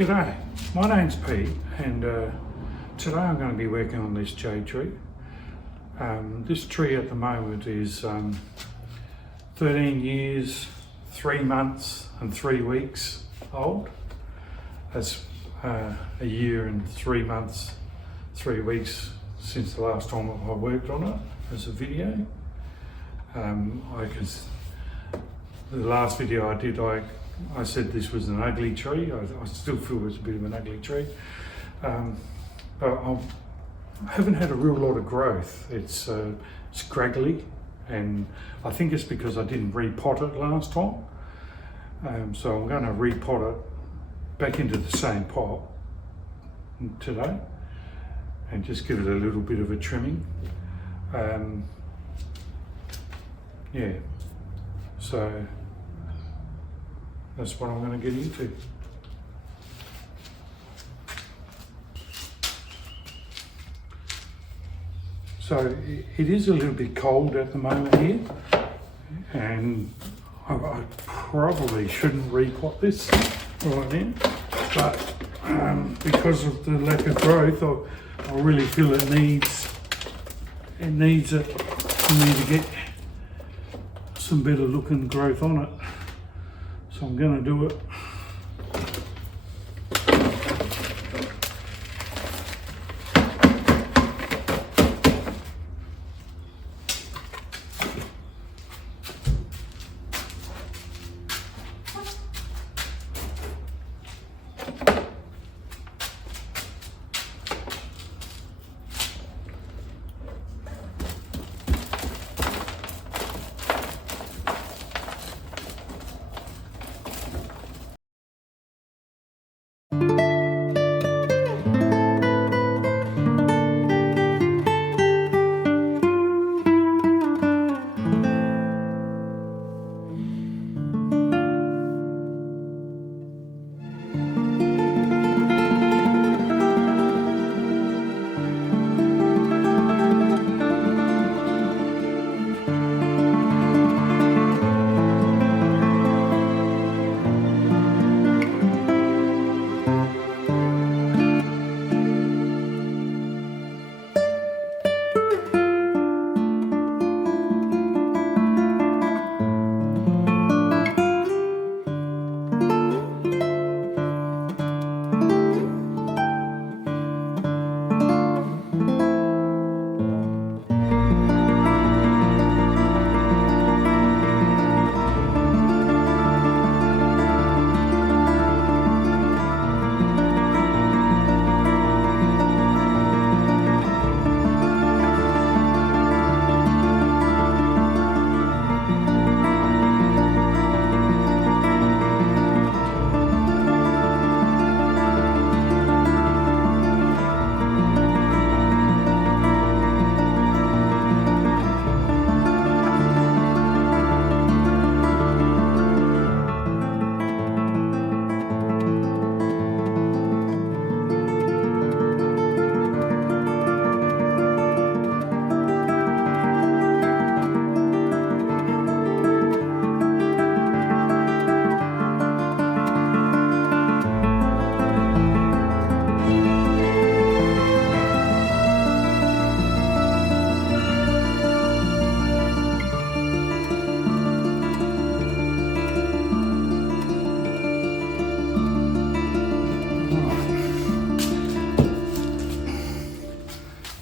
G'day, my name's Pete and today I'm going to be working on this jade tree. This tree at the moment is 13 years, 3 months and 3 weeks old. That's a year and 3 months, 3 weeks since the last time I worked on it as a video. The last video I did, I said this was an ugly tree. I still feel it's a bit of an ugly tree, but I haven't had a real lot of growth. It's scraggly, and I think it's because I didn't repot it last time. So I'm going to repot it back into the same pot today and just give it a little bit of a trimming. Yeah, so that's what I'm going to get into. So it is a little bit cold at the moment here, and I probably shouldn't repot this right now, but because of the lack of growth, I really feel it needs it for me to get some better looking growth on it. So I'm going to do it.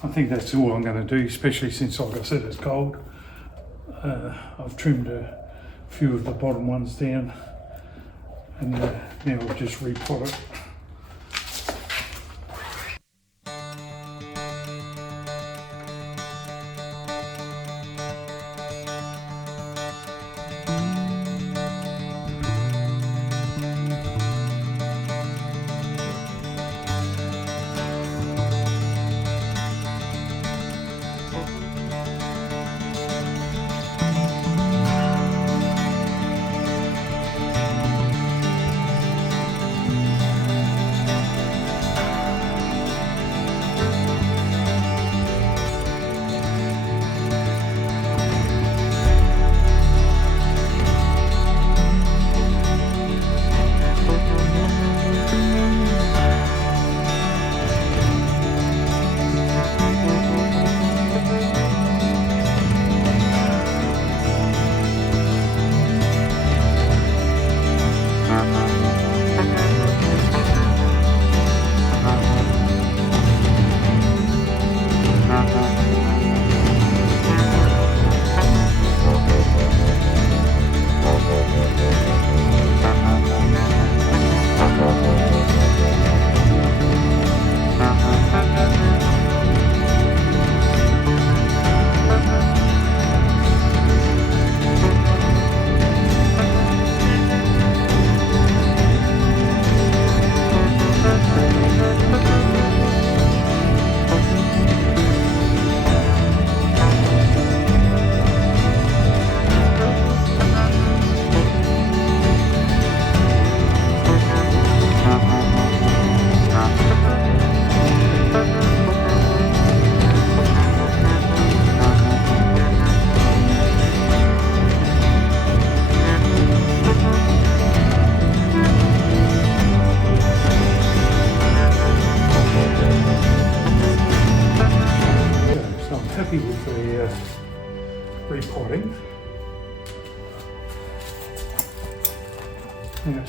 I think that's all I'm going to do, especially since, like I said, it's cold. I've trimmed a few of the bottom ones down, and now I'll just repot it.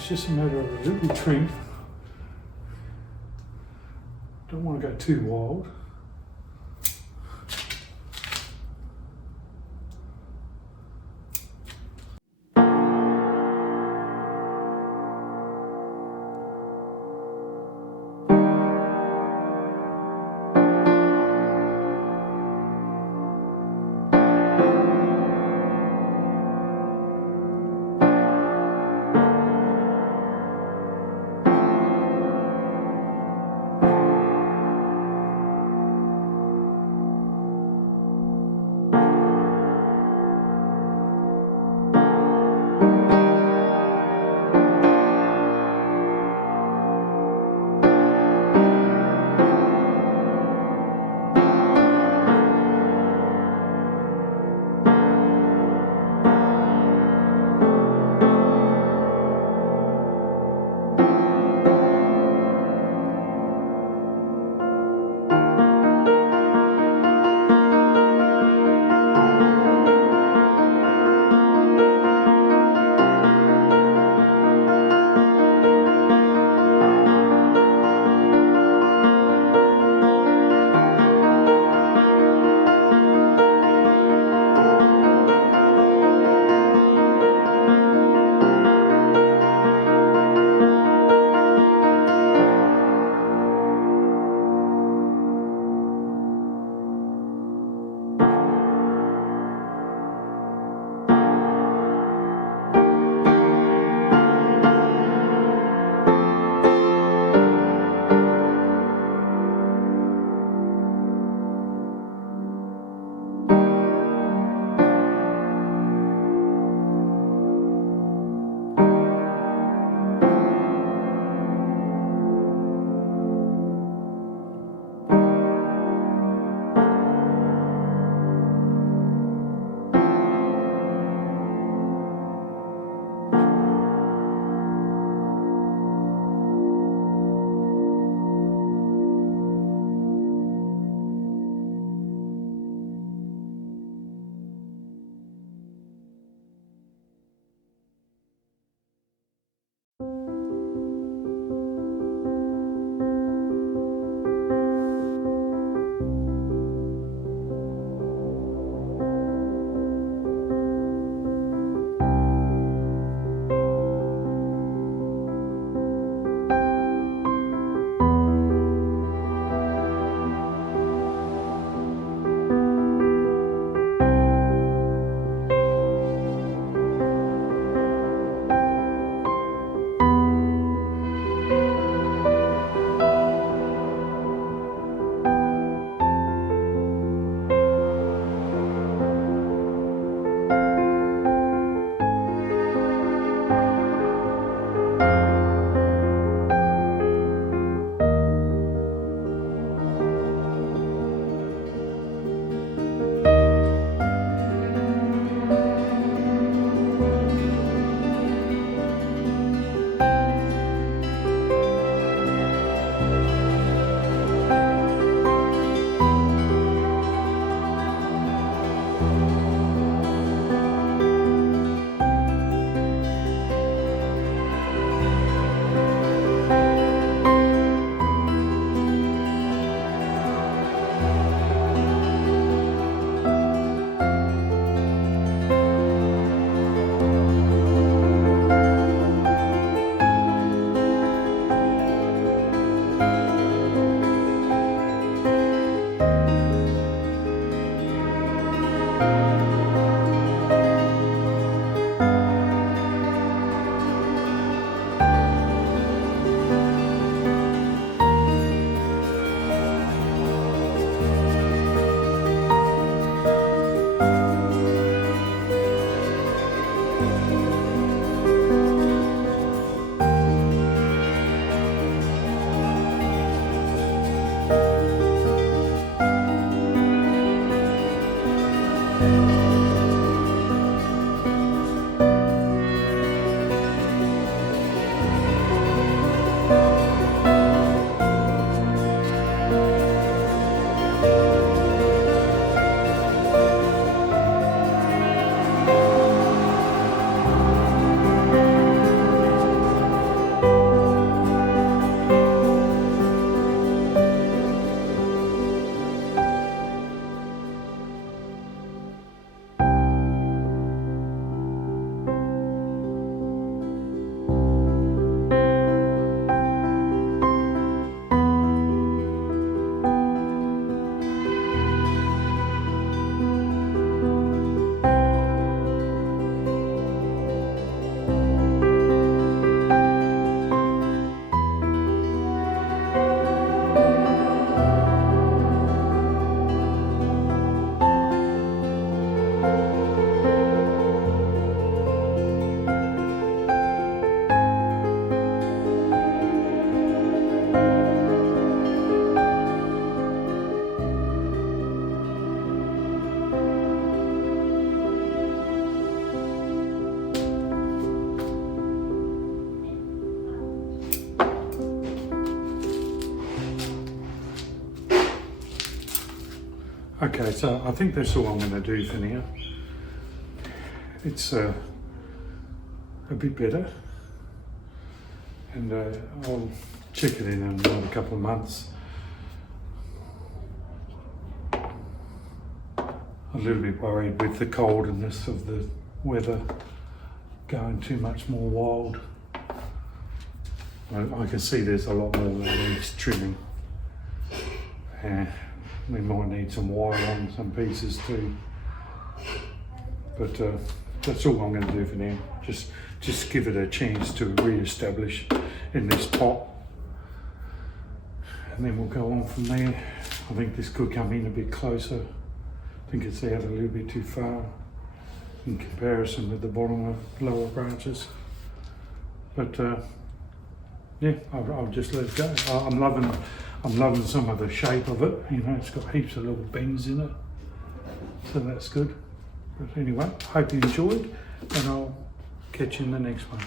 just a matter of a little trim. Don't want to go too wild. Okay, so I think that's all I'm going to do for now. It's a bit better, and I'll check it in another couple of months. A little bit worried with the coldness of the weather going too much more wild. I can see there's a lot more that needs trimming. We might need some wire on some pieces too. But that's all I'm going to do for now. Just give it a chance to re-establish in this pot. And then we'll go on from there. I think this could come in a bit closer. I think it's out a little bit too far in comparison with the bottom of lower branches. But yeah, I'll just let it go. I'm loving some of the shape of it. You know, it's got heaps of little bends in it, so that's good. But anyway, hope you enjoyed, and I'll catch you in the next one.